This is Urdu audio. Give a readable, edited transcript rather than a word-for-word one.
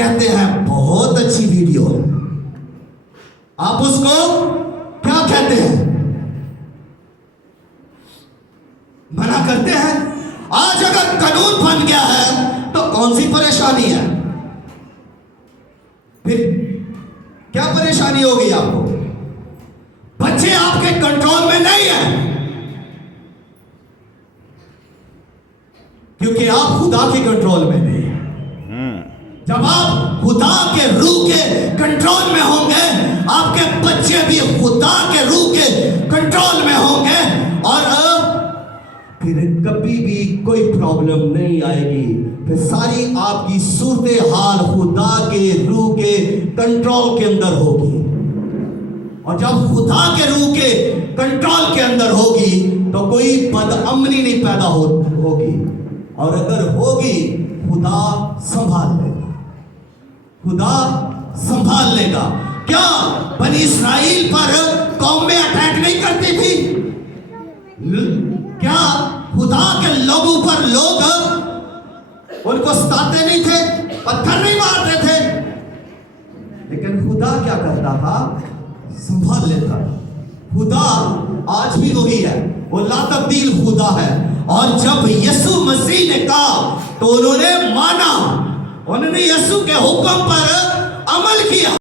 کہتے ہیں بہت اچھی ویڈیو ہے، آپ اس کو کیا کہتے ہیں؟ منع کرتے ہیں۔ آج اگر قانون بن گیا ہے تو کون سی پریشانی ہے؟ پھر کیا پریشانی ہوگی آپ کو؟ بچے آپ کے کنٹرول میں نہیں ہیں، کیونکہ آپ خدا کے کنٹرول میں نہیں ہیں۔ جب آپ خدا کے روح کے کنٹرول میں ہوں گے، آپ کے بچے بھی خدا کے روح کے کنٹرول میں ہوں گے، اور پھر کبھی بھی کوئی پرابلم نہیں آئے گی۔ پھر ساری آپ کی صورتحال خدا کے روح کے کنٹرول کے اندر ہوگی، اور جب خدا کے روح کے کنٹرول کے اندر ہوگی تو کوئی بدامنی نہیں پیدا ہوگی، اور اگر ہوگی خدا سنبھال لے گا، خدا سنبھال لے گا۔ کیا بنی اسرائیل پر قومیں اٹیک نہیں کرتی تھی؟ کیا خدا کے لوگوں پر لوگ ان کو ستاتے نہیں تھے، پتھر نہیں مارتے تھے؟ لیکن خدا کیا کرتا تھا؟ سنبھال لیتا تھا۔ خدا آج بھی وہی ہے، وہ لا تبدیل خدا ہے، اور جب یسوع مسیح نے کہا تو انہوں نے مانا، انہوں نے یسوع کے حکم پر عمل کیا۔